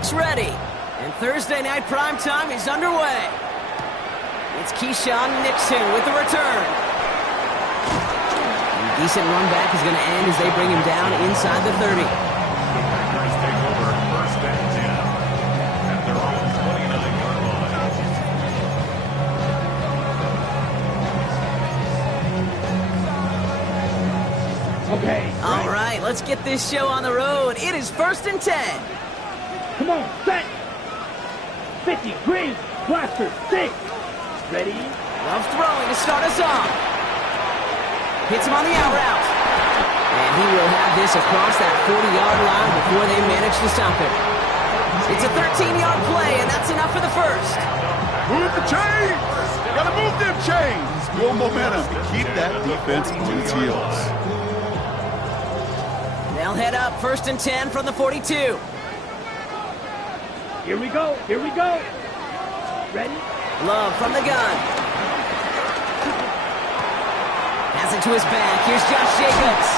Bronx ready. And Thursday night primetime is underway. It's Keyshawn Nixon with the return. And a decent run back is going to end as they bring him down inside the 30. Packers take over first and 10 at their own 29-yard line. Okay. All right, let's get this show on the road. It is 1st and 10. Come on, set. 50, green, blaster, 6. Ready? Love throwing to start us off. Hits him on the out route. And he will have this across that 40-yard line before they manage to stop him. It's a 13-yard play, and that's enough for the first. Move the chains! Gotta move them chains! Build momentum to keep that defense on its heels. They'll head up 1st and 10 from the 42. Here we go. Here we go. Ready? Love from the gun. Has it to his back. Here's Josh Jacobs.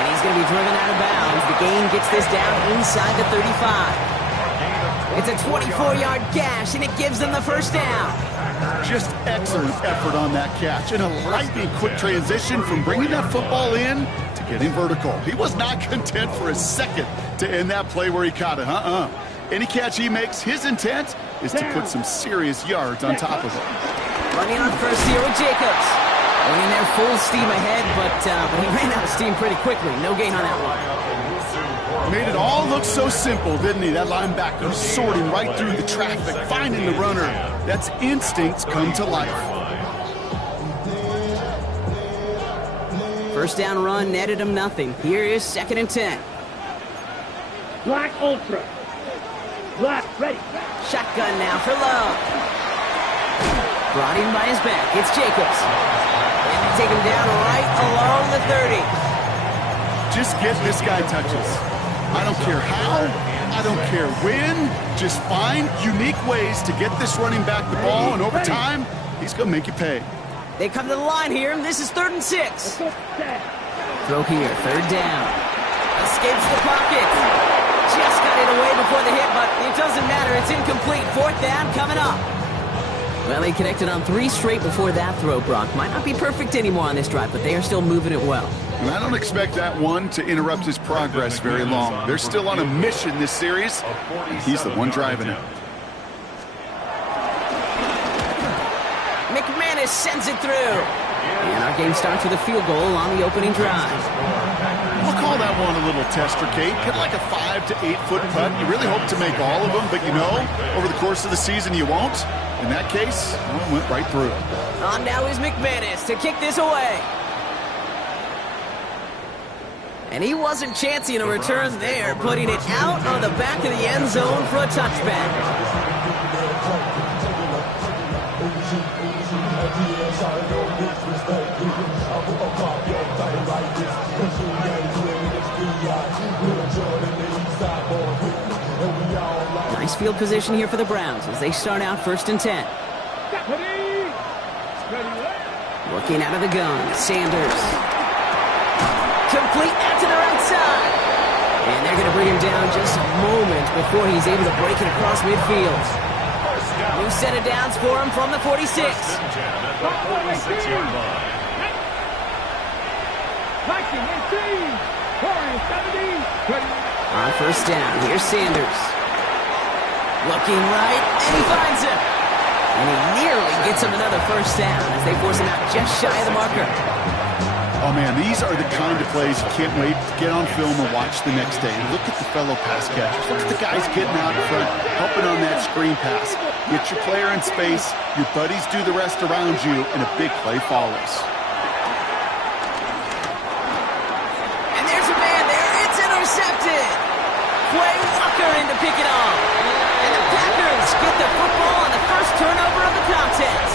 And he's going to be driven out of bounds. The gain gets this down inside the 35. It's a 24-yard gash, and it gives them the first down. Just excellent effort on that catch. And a lightning quick transition from bringing that football in to getting vertical. He was not content for a second to end that play where he caught it. Any catch he makes, his intent is to put some serious yards on top of it. Running on first here with Jacobs. Going in there full steam ahead, but he ran out of steam pretty quickly. No gain on that one. Made it all look so simple, didn't he? That linebacker sorting right through the traffic, finding the runner. That's instincts come to life. First down run netted him nothing. Here is 2nd and 10. Black Ultra. Black, ready. Shotgun now for Love. Brought in by his back. It's Jacobs. And they take him down right along the 30. Just get this guy touches. I don't care how, I don't care when. Just find unique ways to get this running back the ball, and over time, he's going to make you pay. They come to the line here, and this is 3rd and 6. Throw here, 3rd down. Escapes the pocket. Just got it away before the hit, but it doesn't matter. It's incomplete. 4th down coming up. Well, he connected on 3 straight before that throw, Brock. Might not be perfect anymore on this drive, but they are still moving it well. And I don't expect that one to interrupt his progress very long. They're still on a mission this series. He's the one driving it. McManus sends it through. And our game starts with a field goal on the opening drive. We'll call that one a little tester, Kate. Kind of like a 5 to 8 foot putt. You really hope to make all of them, but you know, over the course of the season you won't. In that case, well, it went right through. On now is McManus to kick this away. And he wasn't chancing a return there, putting it out on the back of the end zone for a touchback. Nice field position here for the Browns as they start out 1st and 10. Looking out of the gun, Sanders. Complete out to the right side. And they're going to bring him down just a moment before he's able to break it across midfield. New set of downs for him from the 46. On 1st down, here's Sanders. Looking right, and he finds him. And he nearly gets him another 1st down as they force him out just shy of the marker. Oh, man, these are the kind of plays you can't wait to get on film or watch the next day. Look at the fellow pass catchers. Look at the guys getting out in front, helping on that screen pass. Get your player in space, your buddies do the rest around you, and a big play follows. And there's a man there. It's intercepted. Quay Walker in to pick it off. And the Packers get the football on the first turnover of the contest.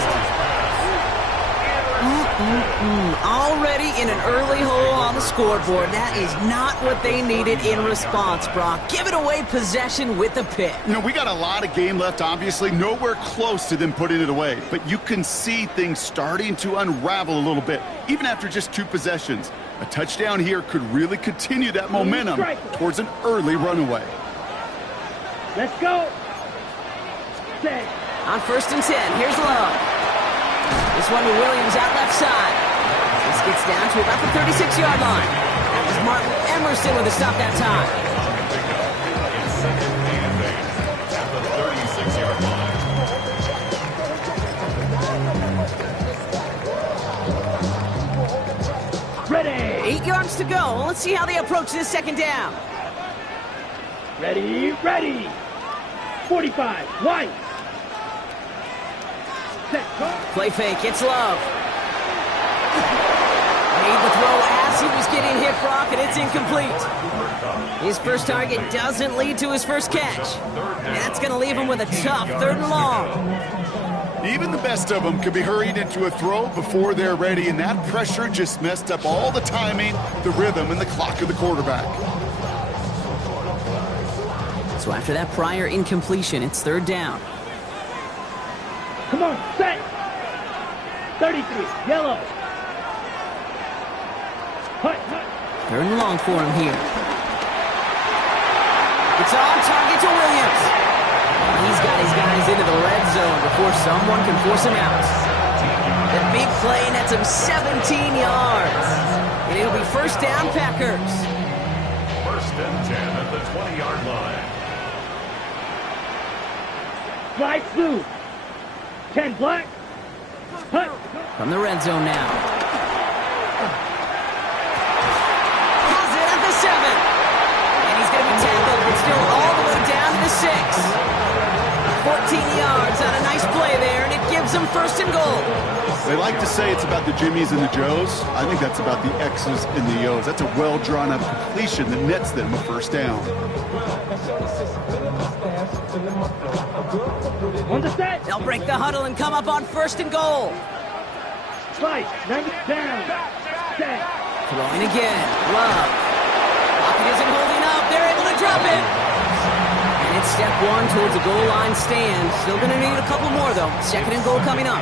Already in an early hole on the scoreboard. That is not what they needed in response, Brock. Give it away possession with the pick. You know, we got a lot of game left, obviously. Nowhere close to them putting it away. But you can see things starting to unravel a little bit, even after just 2 possessions. A touchdown here could really continue that momentum towards an early runaway. Let's go. Set. On 1st and 10, here's Love. This one to Williams out left side. This gets down to about the 36-yard line. That was Martin Emerson with a stop that time. At the 36-yard line. Ready. 8 yards to go. Let's see how they approach this second down. Ready, ready. 45, wide. Set, go. Play fake, it's Love. Made the throw as he was getting hit, Brock, and it's incomplete. His first target doesn't lead to his first catch. And that's going to leave him with a tough 3rd and long. Even the best of them could be hurried into a throw before they're ready, and that pressure just messed up all the timing, the rhythm, and the clock of the quarterback. So after that prior incompletion, it's 3rd down. Come on, set. 33, yellow. Hut, hut. 3rd and long for him here. It's on target to Williams. He's got his guys into the red zone before someone can force him out. The big play nets him 17 yards. And it'll be 1st down, Packers. 1st and 10 at the 20-yard line. Fly blue. 10 black. Hut. From the red zone now. Has it at the 7. And he's going to be tackled, but still all the way down to the 6. 14 yards on a nice play there, and it gives them 1st and goal. They like to say it's about the Jimmies and the Joes. I think that's about the X's and the O's. That's a well-drawn-up completion that nets them a 1st down. On the set. They'll break the huddle and come up on 1st and goal. Slice. 90 down. Set. Throwing again. Love. Pocket isn't holding up. They're able to drop it. And it's step 1 towards a goal line stand. Still going to need a couple more, though. 2nd and goal coming up.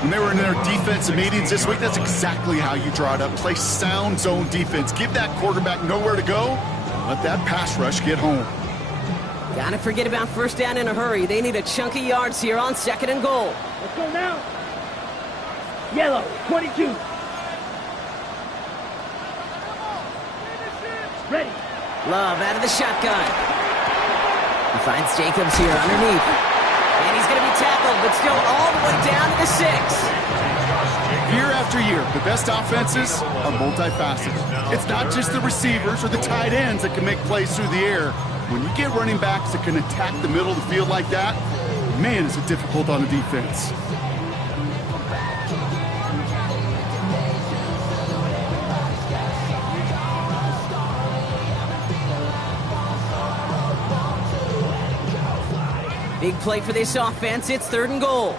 When they were in their defensive meetings this week, that's exactly how you draw it up. Play sound zone defense. Give that quarterback nowhere to go. Let that pass rush get home. Gotta forget about 1st down in a hurry. They need a chunk of yards here on 2nd and goal. Let's go now. Yellow. 22. Ready. Love out of the shotgun. He finds Jacobs here underneath. And he's going to be tackled, but still all the way down to the 6. Year after year, the best offenses are multifaceted. It's not just the receivers or the tight ends that can make plays through the air. When you get running backs that can attack the middle of the field like that, man, is it difficult on the defense. Big play for this offense. It's 3rd and goal.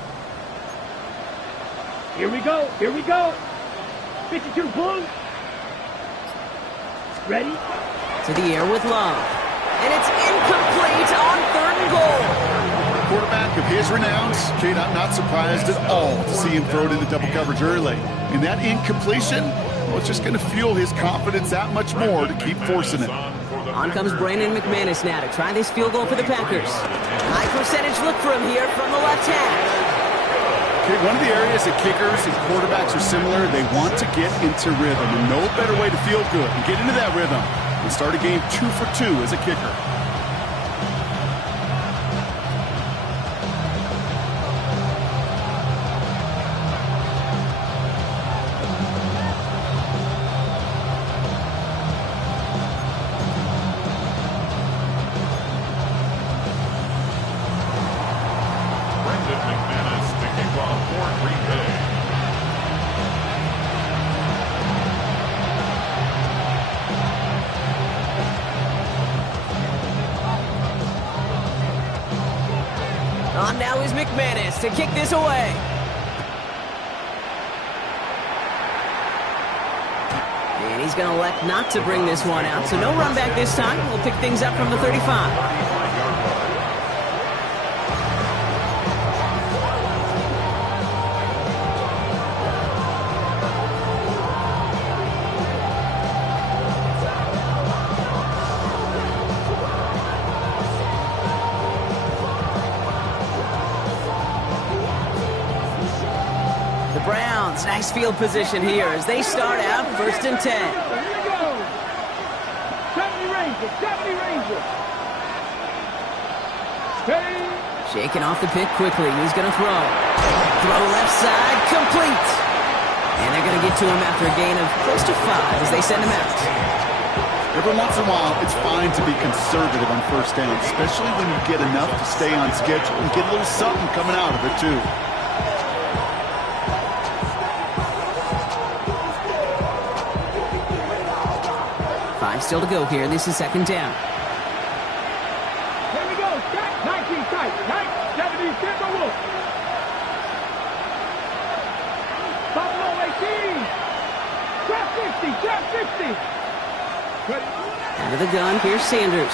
Here we go. Here we go. 52 blue. Ready. To the air with Love. And it's incomplete on 3rd and goal. Quarterback of his renowns, Kate, I'm not surprised at all to see him throw it into double coverage early. And that incompletion, well, it's just going to fuel his confidence that much more to keep forcing it. On comes Brandon McManus now to try this field goal for the Packers. High percentage look for him here from the left hash. Okay, one of the areas that kickers and quarterbacks are similar, they want to get into rhythm. And no better way to feel good and get into that rhythm than start a game 2 for 2 as a kicker. Brendan McManus to kick off for Green Bay. On now is McManus to kick this away. And he's going to elect not to bring this one out. So no run back this time. We'll pick things up from the 35. It's nice field position here as they start out 1st and 10. Here we go. 70 Rangers, 70 Rangers. Steady. Shaking off the pick quickly. He's going to throw. Throw left side, complete. And they're going to get to him after a gain of close to 5 as they send him out. Every once in a while, it's fine to be conservative on 1st down, especially when you get enough to stay on schedule and get a little something coming out of it, too. Still to go here. This is 2nd down. Here we go. 19 tight. 70 Timberwolves. Buffalo 18. Drop 60. Drop 60. Ready. Under the gun. Here's Sanders.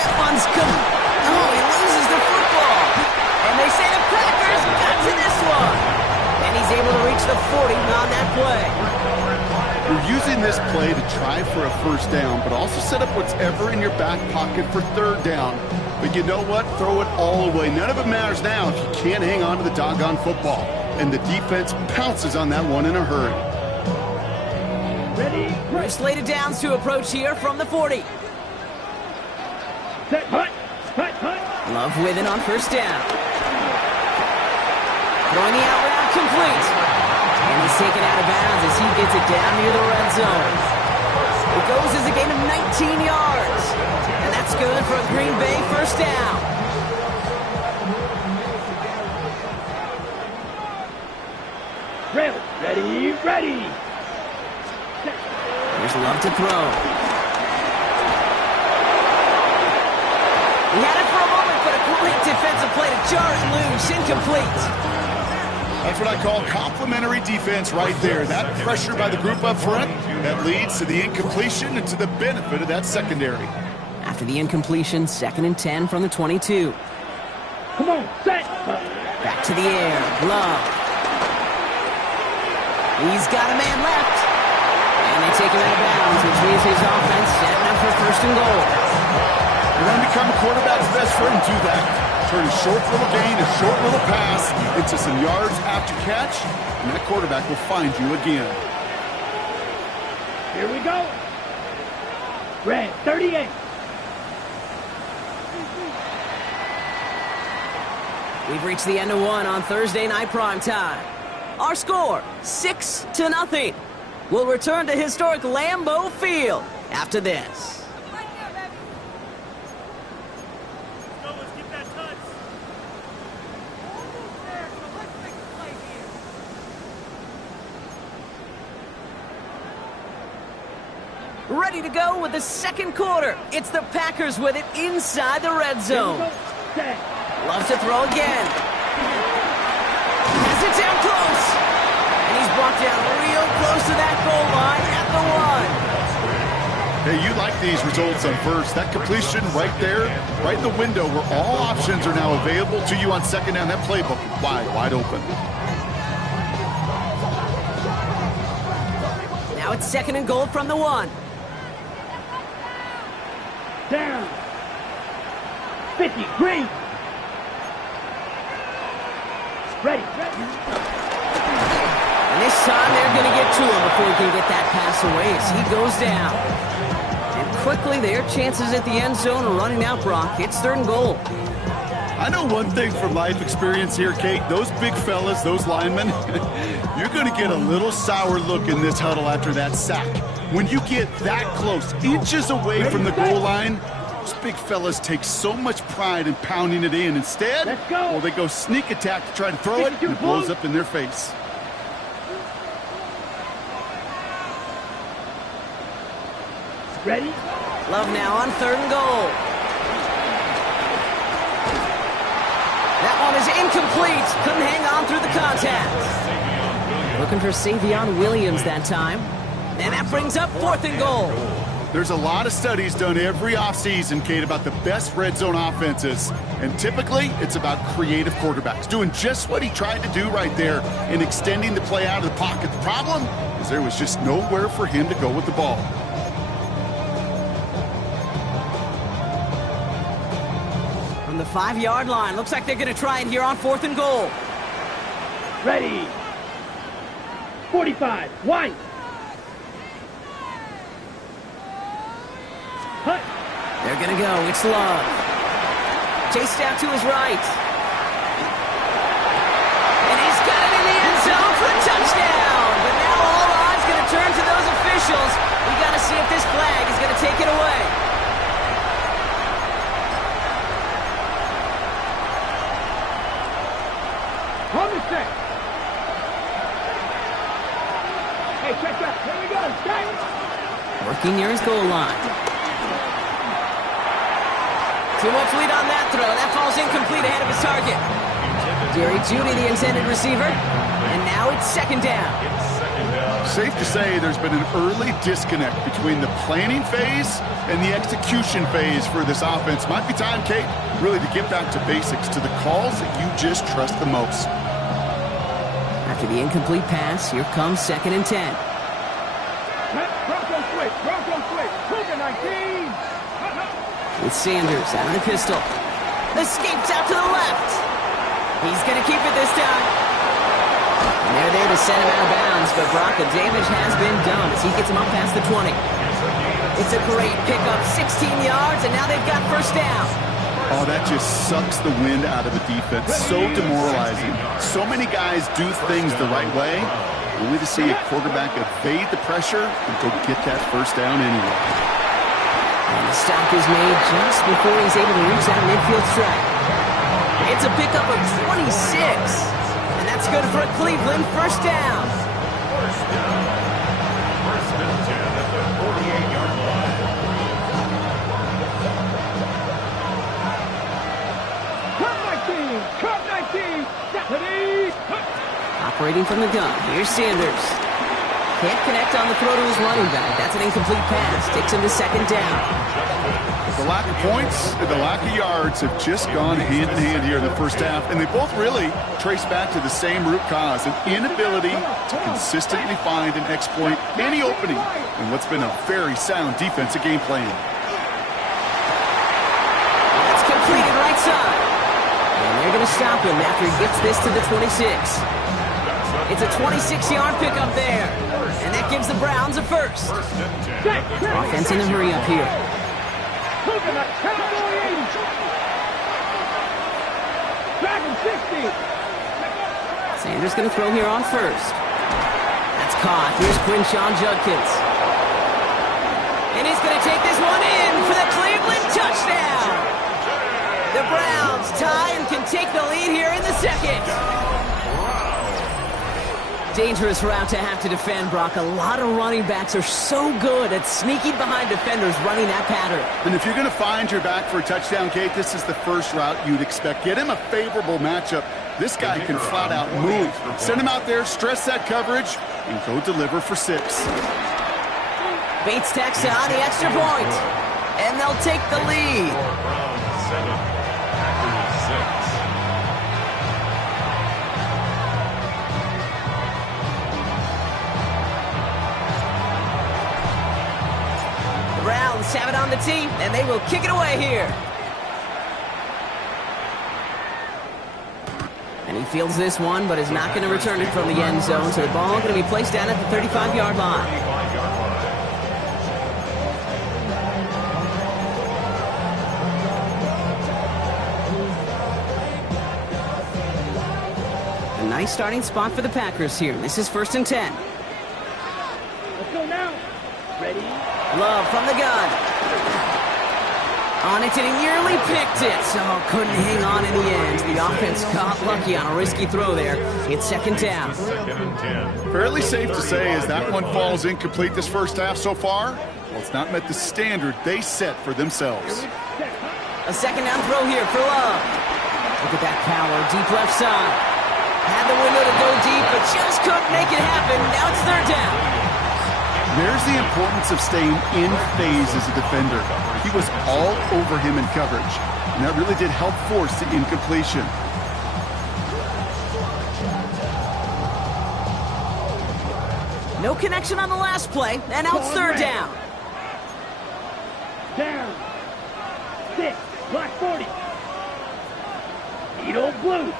That one's good. Oh, he loses the football. And they say the Packers got to this one. And he's able to reach the 40 on that play. You're using this play to try for a 1st down, but also set up whatever in your back pocket for 3rd down. But you know what? Throw it all away. None of it matters now if you can't hang on to the doggone football. And the defense pounces on that one in a hurry. Ready. New slated downs to approach here from the 40. Set. Hunt. Hunt. Hunt. Love with it on 1st down. Throwing the out route complete. And he's taken out of bounds as he gets it down near the red zone. It goes as a gain of 19 yards. And that's good for a Green Bay 1st down. Ready. Ready. There's Love to throw. He had it for a moment, but a great defensive play to jar it loose. Incomplete. That's what I call complimentary defense right there. That pressure by the group up front, that leads to the incompletion and to the benefit of that secondary. After the incompletion, 2nd and 10 from the 22. Come on, set. Back to the air. Love. He's got a man left. And they take him out of bounds, which leaves his offense setting up for 1st and goal. You're going to become a quarterback's best friend. Do that. Turn a short little gain, a short little pass into some yards after catch, and that quarterback will find you again. Here we go. Red 38. We've reached the end of one on Thursday night primetime. Our score, 6-0. We'll return to historic Lambeau Field after this. Ready to go with the 2nd quarter. It's the Packers with it inside the red zone. Loves to throw again. Has it down close. And he's brought down real close to that goal line at the 1. Hey, you like these results on 1st. That completion right there, right in the window where all options are now available to you on 2nd down. That playbook wide open. Now it's 2nd and goal from the 1. Down. 50. Green. Ready. And this time they're going to get to him before he can get that pass away as he goes down. And quickly their chances at the end zone are running out, Brock. It's 3rd and goal. I know one thing from life experience here, Kate. Those big fellas, those linemen, you're going to get a little sour look in this huddle after that sack. When you get that close, inches away from the goal line, those big fellas take so much pride in pounding it in. Instead, well, they go sneak attack to try to throw it, and it blows up in their face. Ready? Love now on 3rd and goal. That one is incomplete. Couldn't hang on through the contact. Looking for Savion Williams that time. And that brings up 4th and goal. There's a lot of studies done every offseason, Kate, about the best red zone offenses. And typically, it's about creative quarterbacks doing just what he tried to do right there in extending the play out of the pocket. The problem is there was just nowhere for him to go with the ball. From the 5-yard line, looks like they're going to try it here on 4th and goal. Ready. 45. White. Hut. They're going to go. It's Love. Chased down to his right. And he's got it in the end zone for a touchdown. But now all eyes going to turn to those officials. We got to see if this flag is going to take it away. On the set. Hey, check that. Here we go. Check. Working near his goal line. Too much lead on that throw. That falls incomplete ahead of his target. Jerry Jeudy, the intended receiver. And now it's second down. Safe to say there's been an early disconnect between the planning phase and the execution phase for this offense. Might be time, Kate, really to get back to basics, to the calls that you just trust the most. After the incomplete pass, here comes 2nd and 10. Bronco switch. Bronco switch. Cougar 19. With Sanders out of the pistol. Escapes out to the left. He's going to keep it this time. And they're there to send him out of bounds, but Brock, the damage has been done as he gets him up past the 20. It's a great pickup, 16 yards, and now they've got first down. Oh, that just sucks the wind out of the defense. So demoralizing. So many guys do things the right way, only to see a quarterback evade the pressure and go get that first down anyway. And the stop is made just before he's able to reach that midfield strike. It's a pickup of 26. And that's good for a Cleveland first down. First and 10 at the 48-yard line. Cup 19. Deputy. Operating from the gun. Here's Sanders. Can't connect on the throw to his running back. That's an incomplete pass. Takes him to second down. The lack of points and the lack of yards have just gone hand in hand here in the first half, and they both really trace back to the same root cause, an inability to consistently find and exploit any opening in what's been a very sound defensive game plan. That's completed right side. And they're going to stop him after he gets this to the 26. It's a 26-yard pickup there. And that gives the Browns a first. Offense in a hurry up here. Sanders going to throw here on first. That's caught. Here's Quinshon Judkins. And he's going to take this one in for the Cleveland touchdown. The Browns tie and can take the lead here in the second. Dangerous route to have to defend, Brock. A lot of running backs are so good at sneaking behind defenders running that pattern. And if you're going to find your back for a touchdown, Kate, this is the first route you'd expect. Get him a favorable matchup. This guy can flat out move. Send him out there, stress that coverage, and go deliver for 6. Bates tacks on the extra point. And they'll take the lead. Browns 7, Packers 6. The Browns have it on the tee, and they will kick it away here. And he fields this one, but is not going to return it from the end zone, so the ball is going to be placed down at the 35-yard line. 35-yard line. A nice starting spot for the Packers here. This is 1st and 10. Let's go now. Ready? Love from the gun. On it, and he nearly picked it. So couldn't hang on in the end. The offense got lucky on a risky throw there. It's second down. 2nd and 10. Fairly safe to say as that one falls incomplete this first half so far, well, it's not met the standard they set for themselves. A second down throw here for Love. Look at that power, deep left side. Had the window to go deep, but just couldn't make it happen. Now it's third down. There's the importance of staying in phase as a defender. He was all over him in coverage, and that really did help force the incompletion. No connection on the last play, and now it's third down. Down. 6. Black 40. Edo blue.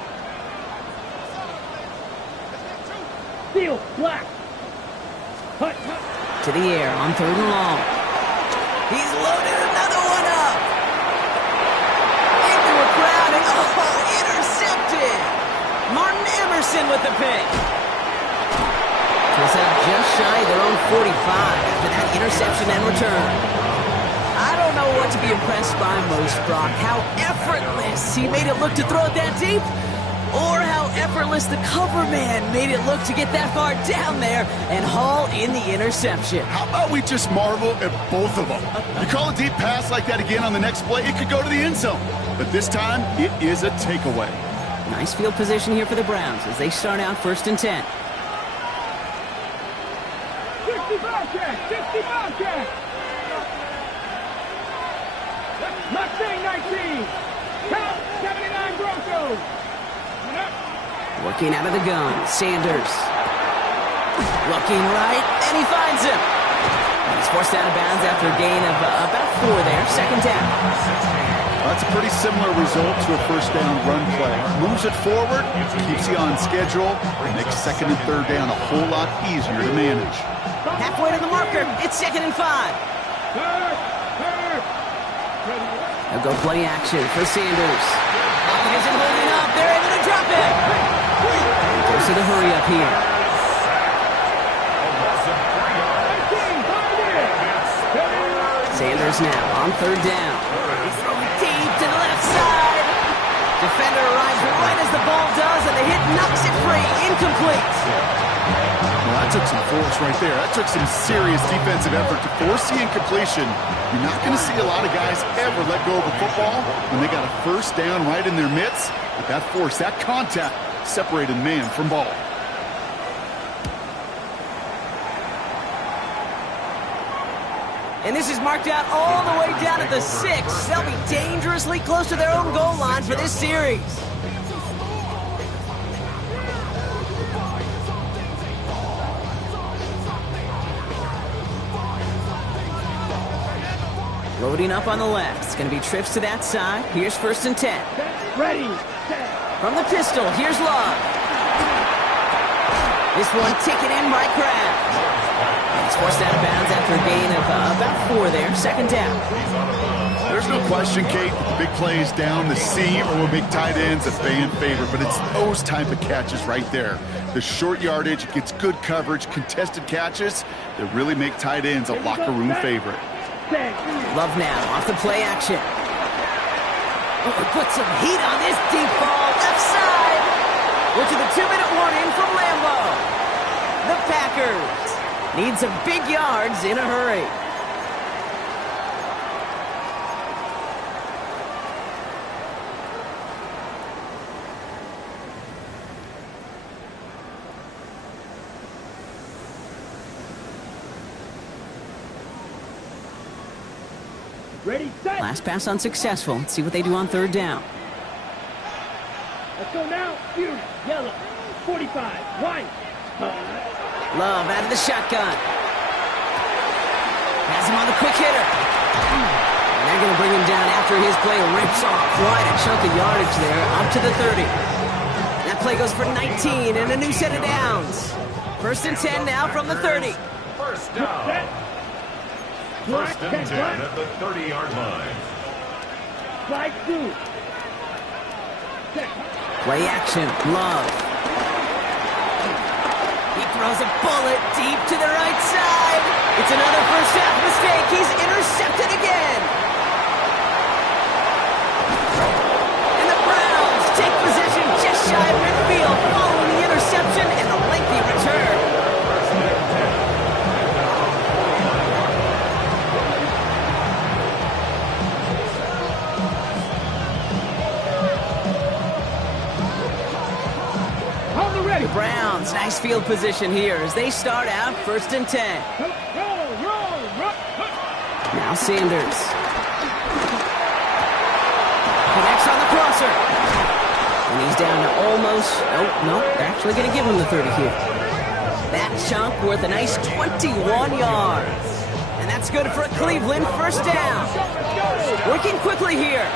Steel black. To the air on 3rd and long. He's loaded another one up. Into a crowd and intercepted. Martin Emerson with the pick. Was out just shy of their own 45 after that interception and return. I don't know what to be impressed by most, Brock. How effortless he made it look to throw it that deep, or how effortless the cover man made it look to get that far down there and haul in the interception. How about we just marvel at both of them? You call a deep pass like that again on the next play, it could go to the end zone. But this time, it is a takeaway. Nice field position here for the Browns as they start out 1st and 10. 60 Bobcat. Mustang 19. Count 79 Broncos. Working out of the gun, Sanders. Looking right, and he finds him. He's forced out of bounds after a gain of about 4 there, 2nd down. That's a pretty similar result to a 1st down run play. Moves it forward, keeps you on schedule, and makes 2nd and 3rd down a whole lot easier to manage. Halfway to the marker, it's 2nd and 5. They'll go play action for Sanders. Pocket isn't holding up, they're able to drop it. Goes to the hurry up here. Sanders now on 3rd down. He's throwing deep to the left side. Defender arrives right as the ball does, and the hit knocks it free. Incomplete. Well, that took some force right there. That took some serious defensive effort to force the incompletion. You're not going to see a lot of guys ever let go of a football when they got a 1st down right in their midst. But that force, that contact, separated man from ball. And this is marked out all the way down at the 6. They'll be dangerously close to their own goal line for this series. Loading up on the left. It's going to be trips to that side. Here's 1st and 10. Ready. From the pistol, here's Love. This one taken in by Kraft. He's forced out of bounds after a gain of about 4 there. 2nd down. There's no question, Kate, that the big plays down the seam or big tight ends a fan favorite, but it's those type of catches right there. The short yardage, it gets good coverage, contested catches that really make tight ends a locker room favorite. Love now off the play action. Oh, put some heat on this deep ball. Left side. We're to the 2-minute warning from Lambeau. The Packers need some big yards in a hurry. Ready, set. Last pass unsuccessful. Let's see what they do on 3rd down. Let's go now. Fury, yellow, 45, white. Love out of the shotgun. Has him on the quick hitter. And they're going to bring him down after his play rips off quite a chunk of yardage there, up to the 30. That play goes for 19 and a new set of downs. 1st and 10 now from the 30. 1st down. 1st and 10 at the 30-yard line. Strike 2. Play action, Love. He throws a bullet deep to the right side. It's another 1st half mistake. He's intercepted again. And the Browns take possession just shy of midfield following the interception and the lengthy return. The Browns, nice field position here as they start out 1st and 10. Roll. Now Sanders. Connects on the crosser. And he's down to almost, no, they're actually going to give him the 30 here. That chunk worth a nice 21 yards. And that's good for a Cleveland 1st down. Working quickly here.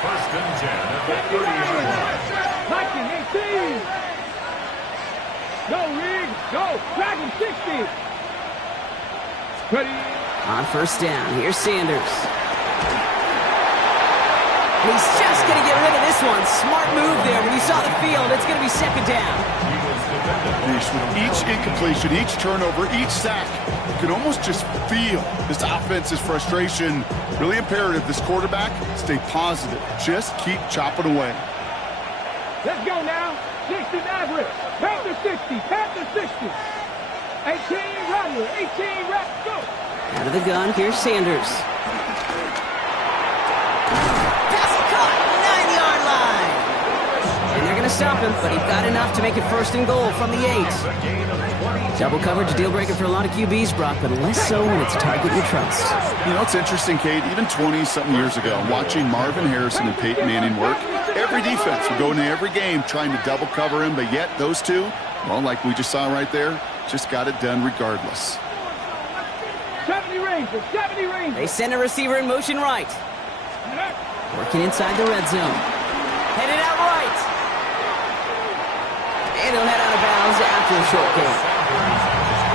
1st and 10 at the 30-yard line. Viking 18. Go, Rig. Go. Dragon 60. Ready. On first down, here's Sanders. And he's just going to get rid of this one. Smart move there. When he saw the field, it's going to be second down. With each incompletion, each turnover, each sack, you can almost just feel this offense's frustration. Really imperative this quarterback stay positive. Just keep chopping away. Let's go now. 60 average. Panther 60. Panther 60. 18 Rattler. 18 Rattler. Go. Out of the gun, here's Sanders. Pass caught, 9-yard line. And they're going to stop him, but he got enough to make it first and goal from the 8. Double coverage, deal breaker for a lot of QBs, Brock, but less so when it's a target you trust. You know, it's interesting, Kate, even 20-something years ago, watching Marvin Harrison and Peyton Manning work, every defense would go into every game trying to double cover him, but yet those two, well, like we just saw right there, just got it done regardless. 70 Rangers. 70 Rangers. They send a receiver in motion right. Working inside the red zone. Headed out right. And he'll head out of bounds after a short gain.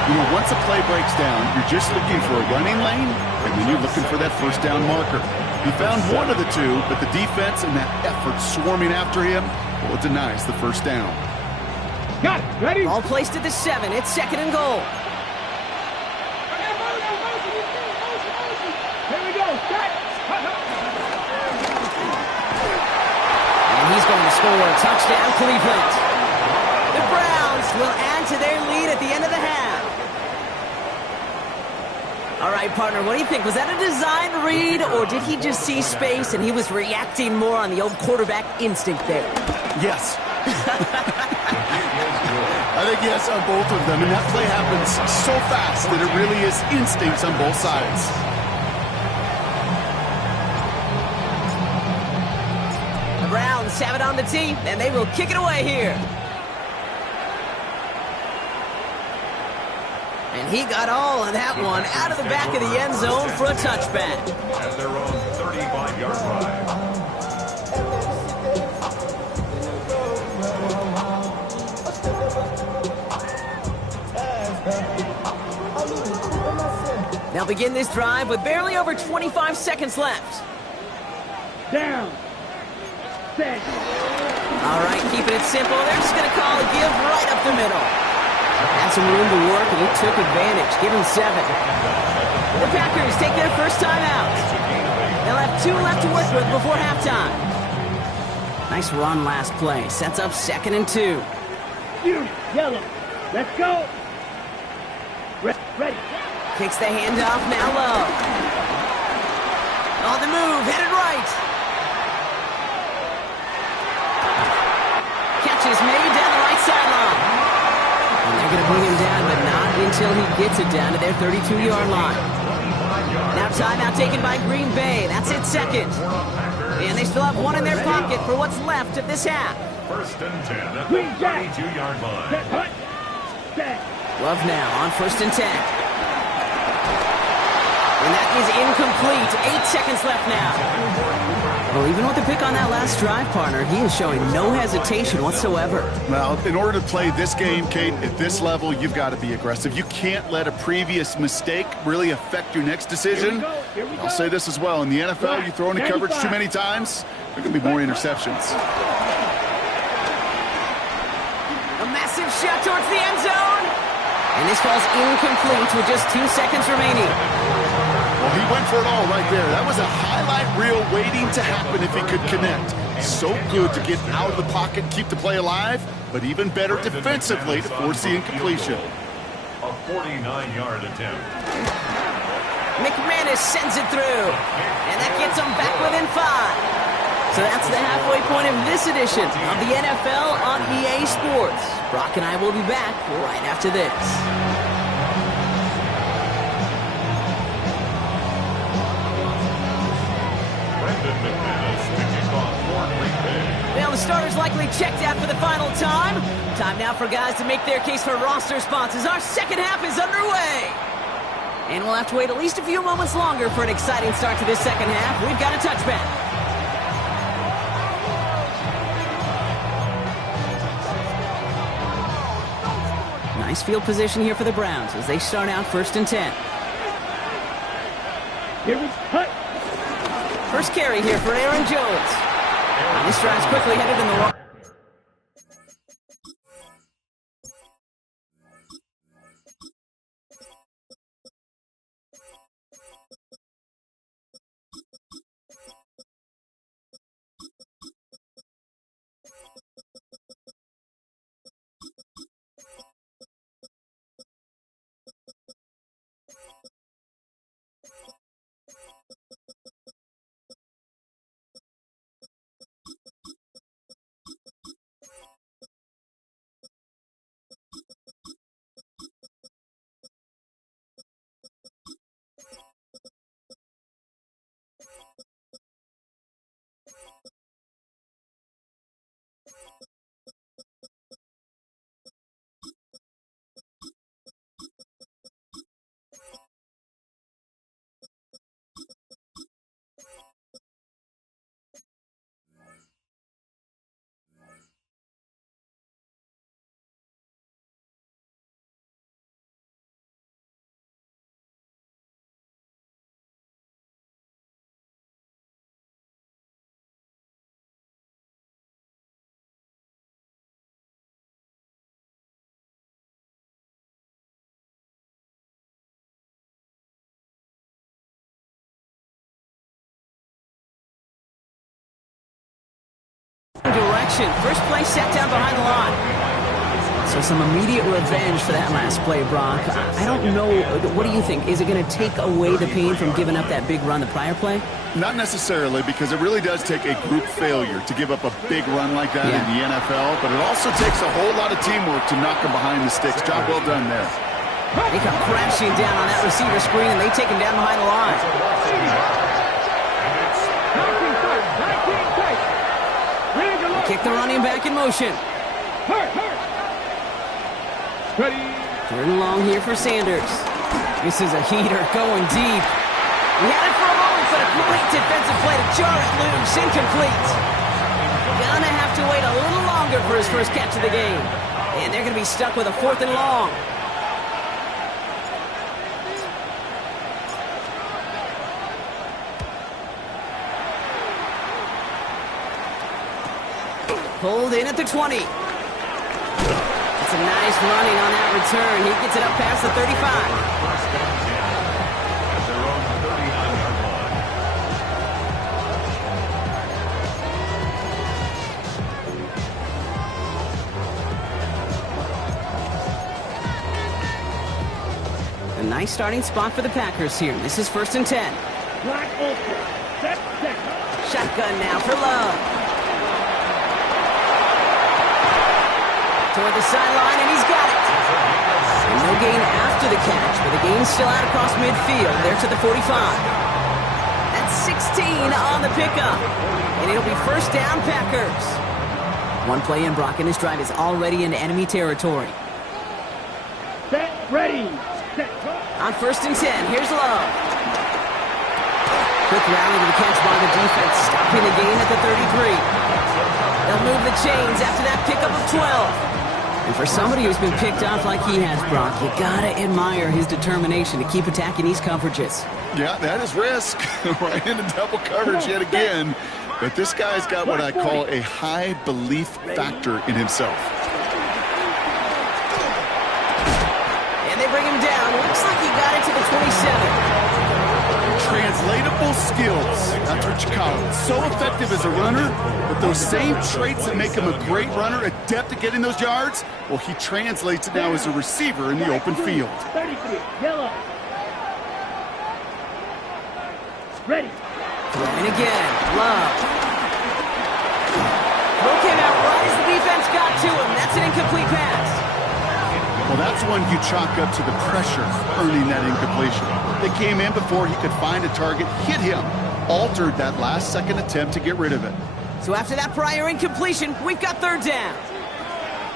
You know, once a play breaks down, you're just looking for a running lane, and then you're looking for that first down marker. He found one of the two, but the defense and that effort swarming after him, well, it denies the first down. Got it. Ready? Ball placed at the 7. It's second and goal. Here we go. Start. And he's going to score a touchdown, Cleveland. The Browns will add to their lead at the end of the half. All right, partner, what do you think? Was that a design read, or did he just see space and he was reacting more on the old quarterback instinct there? Yes. I think yes on both of them, and that play happens so fast that it really is instincts on both sides. The Browns have it on the tee, and they will kick it away here. And he got all of that one out of the back of the end zone for a touchback. At their own 35-yard line. They'll begin this drive with barely over 25 seconds left. Down. Set. All right, keeping it simple. They're just going to call a give right up the middle. Had some room to work, and he took advantage. Give him 7. The Packers take their first time out. They'll have 2 left to work with before halftime. Nice run last play. Sets up second and 2. Yellow. Let's go. Ready. Kicks the handoff, now low. On the move, headed right. Catch is made down the right sideline. And they're going to bring him down, but not until he gets it down to their 32-yard line. Now timeout taken by Green Bay. That's it, second. And they still have 1 in their pocket for what's left of this half. First and 10 at the 32-yard line. Love now on first and 10. And that is incomplete. 8 seconds left now. Well, even with the pick on that last drive, partner, he is showing no hesitation whatsoever. Well, in order to play this game, Kate, at this level, you've got to be aggressive. You can't let a previous mistake really affect your next decision. I'll say this as well. In the NFL, you throw into coverage too many times, there can be more interceptions. A massive shot towards the end zone. And this falls incomplete with just 2 seconds remaining. Well, he went for it all right there. That was a highlight reel waiting to happen if he could connect. So good to get out of the pocket and keep the play alive, but even better defensively to force the incompletion. A 49-yard attempt. McManus sends it through. And that gets them back within 5. So that's the halfway point of this edition of the NFL on EA Sports. Brock and I will be back right after this. Well, the starter's likely checked out for the final time. Time now for guys to make their case for roster spots as our second half is underway. And we'll have to wait at least a few moments longer for an exciting start to this second half. We've got a touchback. Nice field position here for the Browns as they start out first and 10. first carry here for Aaron Jones. And this drive's quickly headed in the wrong... Direction. First play set down behind the line. So some immediate revenge for that last play, Brock. I don't know. What do you think? Is it going to take away the pain from giving up that big run the prior play? Not necessarily, because it really does take a group failure to give up a big run like that in the NFL, but it also takes a whole lot of teamwork to knock them behind the sticks. Job well done there. They come crashing down on that receiver screen, and they take him down behind the line. Kick the running back in motion. Ready. Third and long here for Sanders. This is a heater going deep. We had it for a moment, but a great defensive play to jar it loose. Incomplete. Gonna have to wait a little longer for his first catch of the game. And they're gonna be stuck with a 4th and long. Pulled in at the 20. It's a nice running on that return. He gets it up past the 35. At their own 39-yard line. A nice starting spot for the Packers here. This is 1st and 10. Black open. Set. Shotgun now for Love. Toward the sideline, and he's got it. And no gain after the catch, but the gain's still out across midfield. There to the 45. That's 16 on the pickup. And it'll be 1st down, Packers. One play in, Brock, and this drive is already into enemy territory. Set. Ready. Set. On 1st and 10, here's Love. Quick rally to the catch by the defense, stopping the gain at the 33. They'll move the chains after that pickup of 12. And for somebody who's been picked off like he has, Brock, you gotta admire his determination to keep attacking these coverages. Yeah, that is risk. Right into double coverage yet again. But this guy's got what I call a high belief factor in himself. And they bring him down. Looks like he got it to the 27. Translatable skills. That's what you call it. So effective as a runner, but those same traits that make him a great runner, adept at getting those yards, well, he translates it now as a receiver in the open field. 33. Yellow. Ready. Throwing again. Love. Throw came out right as the defense got to him. That's an incomplete pass. Well, that's one you chalk up to the pressure earning that incompletion. They came in before he could find a target, hit him, altered that last-second attempt to get rid of it. So after that prior incompletion, we've got 3rd down.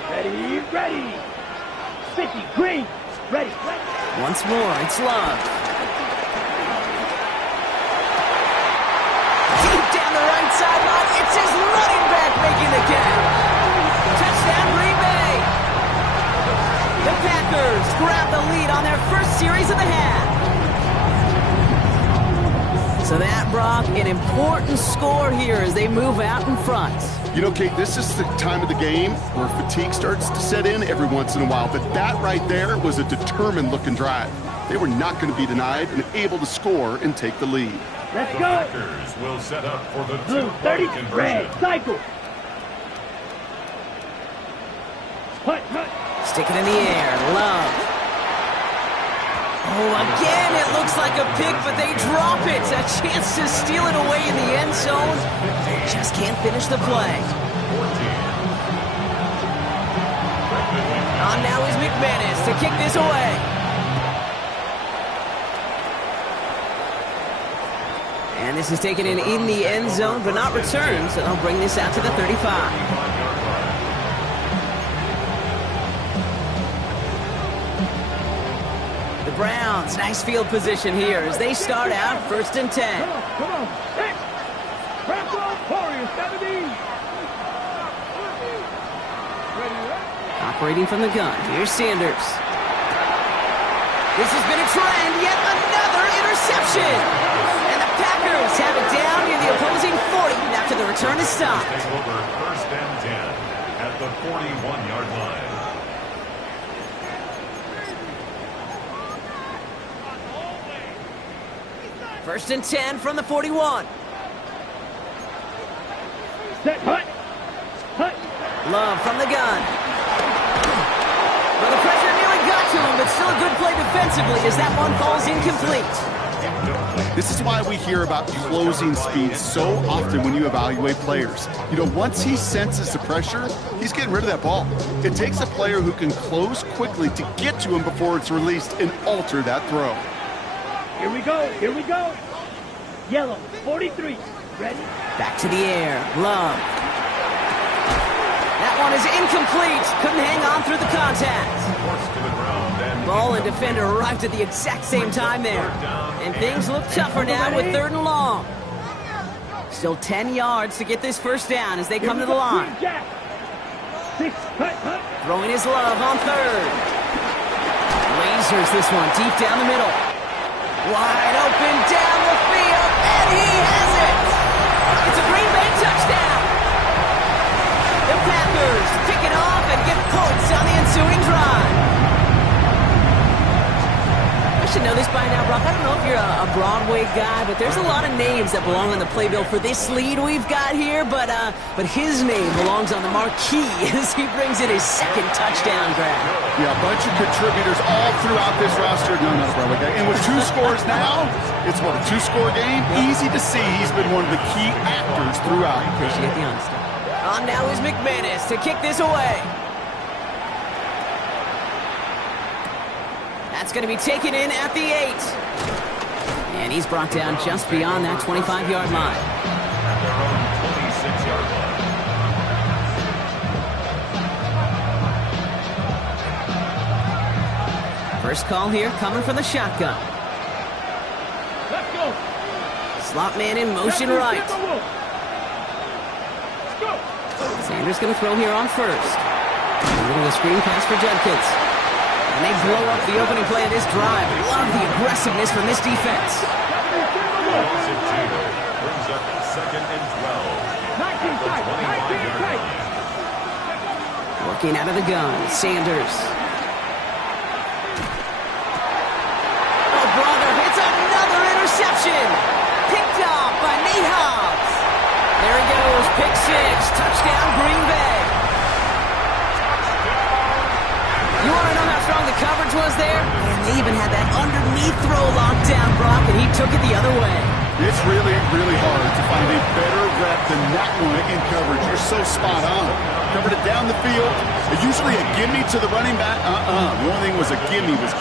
Ready. Sticky. Green. Ready. Once more, it's Love. Deep down the right sideline, it's his running back making the catch. Touchdown, Green Bay. The Packers grab the lead on their first series of the half. So that, Brock, an important score here as they move out in front. You know, Kate, this is the time of the game where fatigue starts to set in every once in a while, but that right there was a determined-looking drive. They were not going to be denied and able to score and take the lead. Let's The go. Packers will set up for the Blue, 30, two-point conversion. red, cycle. Hut, hut. Stick it in the air. Love. Oh, again, it looks like a pick, but they drop it. A chance to steal it away in the end zone. Just can't finish the play. On now is McManus to kick this away. And this is taken in the end zone, but not returned, so they'll bring this out to the 35. The Browns, nice field position here as they start out 1st and 10. Come on. Hey. Press on, Warriors, 17. Ready, Operating from the gun, here's Sanders. This has been a trend, yet another interception. And the Packers have it down near the opposing 40 after the return is stopped. Take over 1st and 10 at the 41-yard line. First and 10 from the 41. set, hut. Hut. Love from the gun. Well, the pressure nearly got to him, but still a good play defensively as that one falls incomplete. This is why we hear about closing speed so often when you evaluate players. You know, once he senses the pressure, he's getting rid of that ball. It takes a player who can close quickly to get to him before it's released and alter that throw. Here we go. Here we go. Yellow, 43. Ready? Back to the air. Love. That one is incomplete. Couldn't hang on through the contact. Forced to the ground and Ball and defender arrived at the exact same time there. And things look tougher now with 3rd and long. Still 10 yards to get this first down as they come to the line. Jack. 6, hut, hut. Throwing his Love on 3rd. Lasers this one deep down the middle. Wide open down the field, and he has it! It's a Green Bay touchdown! The Packers pick it off and get points on the ensuing drive. I should know this by now, Brock. I don't know if you're a Broadway guy, but there's a lot of names that belong on the playbill for this lead we've got here, but his name belongs on the marquee as he brings in his 2nd touchdown grab. Yeah, a bunch of contributors all throughout this roster. No, not a Broadway guy. And with 2 scores now, it's what, a 2-score game? Easy to see he's been one of the key actors throughout. Appreciate the honesty. On now is McManus to kick this away. That's going to be taken in at the 8. And he's brought down just beyond that 25-yard line. at their own 26-yard line. First call here coming from the shotgun. Let's go. Slot man in motion right. Let's go. Sanders going to throw here on 1st. Moving the screen pass for Judkins. And they blow up the opening play of this drive. Love the aggressiveness from this defense. Offensive team brings up 2nd and 12. 19 tight. 19 tight. Working out of the gun, Sanders. Oh, brother, it's another interception. Picked off by Nate Hobbs. There he goes, pick 6, touchdown Green Bay. You want to know how strong the coverage was there? And they even had that underneath throw locked down, Brock, and he took it the other way. It's really, really hard to find a better rep than that one in coverage. You're so spot on. Covered it down the field. Usually a gimme to the running back. The only thing was a gimme 6.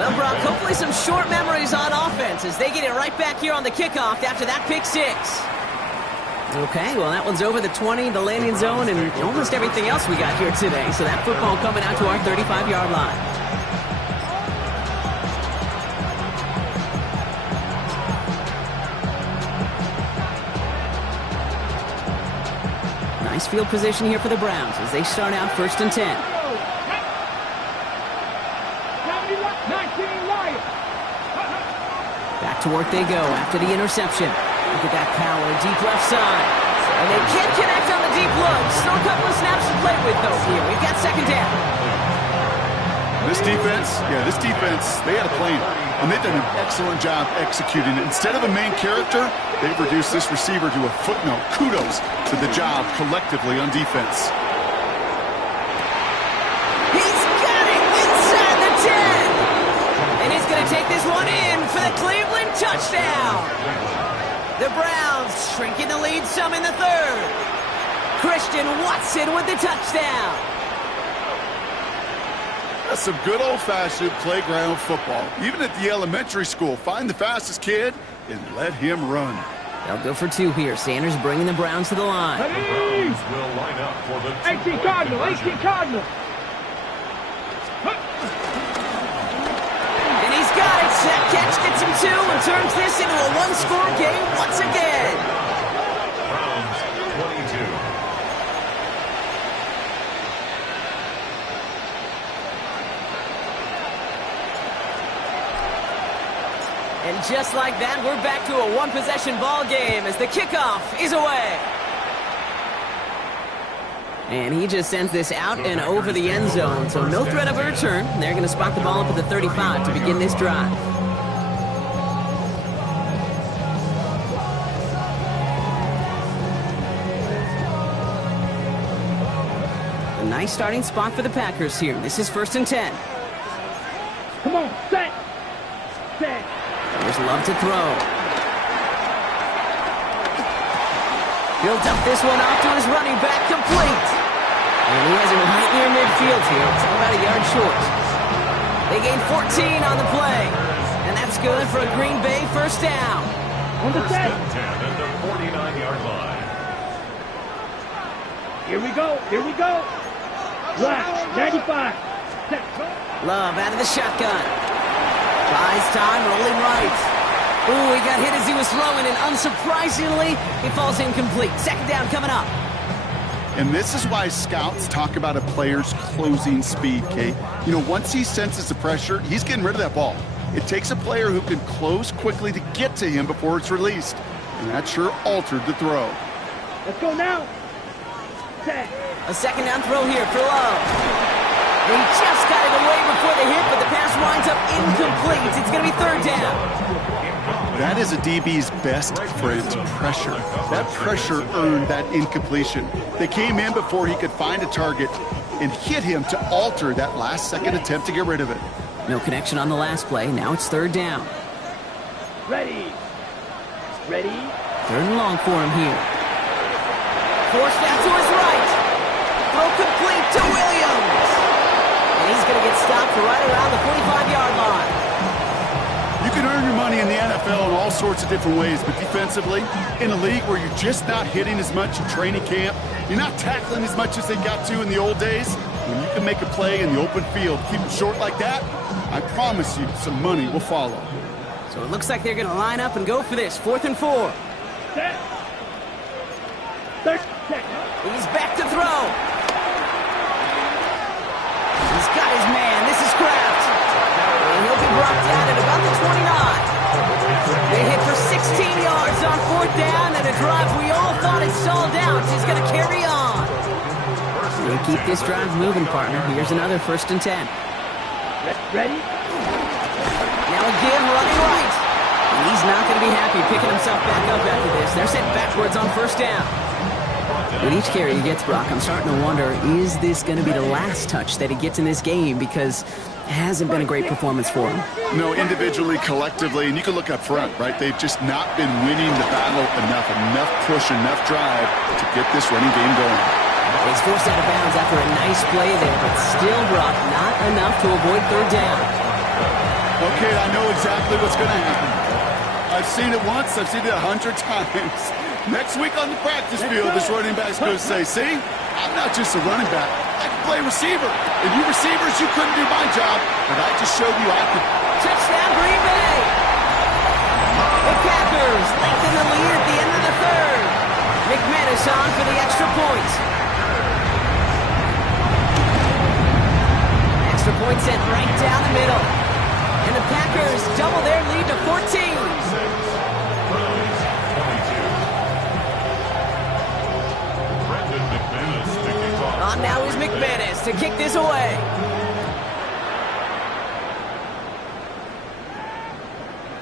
Well, Brock, hopefully some short memories on offense as they get it right back here on the kickoff after that pick 6. Okay, well, that one's over the 20, the landing zone, and almost everything else we got here today. So that football coming out to our 35-yard line. Nice field position here for the Browns as they start out 1st and 10. 19 Lions. Back to work they go after the interception. Look at that power, deep left side. And they can't connect on the deep look. Still a couple of snaps to play with, though, here. We've got second down. This defense, they had a plan, and they've done an excellent job executing it. Instead of a main character, they've reduced this receiver to a footnote. Kudos to the job collectively on defense. He's got it inside the 10. And he's going to take this one in for the Cleveland touchdown. The Browns shrinking the lead some in the third. Christian Watson with the touchdown. That's some good old-fashioned playground football. Even at the elementary school, find the fastest kid and let him run. They'll go for two here. Sanders bringing the Browns to the line. The Browns will line up for the 18 Cardinal, 18 Cardinal. And he's got it. That catch gets him two and turns this into a one-score game once again. Browns 22. And just like that, we're back to a one-possession ball game as the kickoff is away. And he just sends this out and over the end zone, so no threat of a return. They're going to spot the ball up at the 35 to begin this drive. A nice starting spot for the Packers here. This is 1st and 10. Come on, set. Set. There's Love to throw. He'll dump this one off to his running back, complete. And he has it right near midfield here. It's about a yard short. They gain 14 on the play. And that's good for a Green Bay first down. On the First set. and 10 at the 49-yard line. Here we go. Here we go. Left. 95. Set. Love out of the shotgun. Buys time, rolling right. Ooh, he got hit as he was throwing, and unsurprisingly, he falls incomplete. Second down coming up. And this is why scouts talk about a player's closing speed, Kate. You know, once he senses the pressure, he's getting rid of that ball. It takes a player who can close quickly to get to him before it's released. And that sure altered the throw. Let's go now. Set. A second down throw here for Love. He just got it away before the hit, but the pass winds up incomplete. It's going to be third down. That is a DB's best friend, pressure. That pressure earned that incompletion. They came in before he could find a target and hit him to alter that last-second attempt to get rid of it. No connection on the last play. Now it's third down. Ready. Ready. Third and long for him here. Forced out to his right. Throw complete to Williams. And he's going to get stopped right around the 45-yard line. You can earn your money in the NFL in all sorts of different ways, but defensively, in a league where you're just not hitting as much in training camp, you're not tackling as much as they got to in the old days, when you can make a play in the open field, keep it short like that, I promise you some money will follow. So it looks like they're going to line up and go for this. 4th and 4. Set. Third. Set. He's back to throw. He's got his man. This is Kraft. And he'll be brought down at about the 29. They hit for 16 yards on 4th down, and a drive we all thought had stalled out is going to carry on. They keep this drive moving, partner. Here's another 1st and 10. Ready. Now again, running right. And he's not going to be happy picking himself back up after this. They're sent backwards on 1st down. With each carry he gets, Brock, I'm starting to wonder, is this going to be the last touch that he gets in this game? Because it hasn't been a great performance for him. No, individually, collectively, and you can look up front, right? They've just not been winning the battle enough push, enough drive to get this running game going. He's forced out of bounds after a nice play there, but still, Brock, not enough to avoid third down. Okay, I know exactly what's going to happen. I've seen it once, I've seen it 100 times. Next week on the practice field, this running back's going to say, see, I'm not just a running back. I can play receiver. And you receivers, you couldn't do my job, but I just showed you I could. Touchdown, Green Bay! The Packers lengthen the lead at the end of the third. McManus on for the extra point. Extra point sent right down the middle. And the Packers double their lead to 14. On now is McManus to kick this away.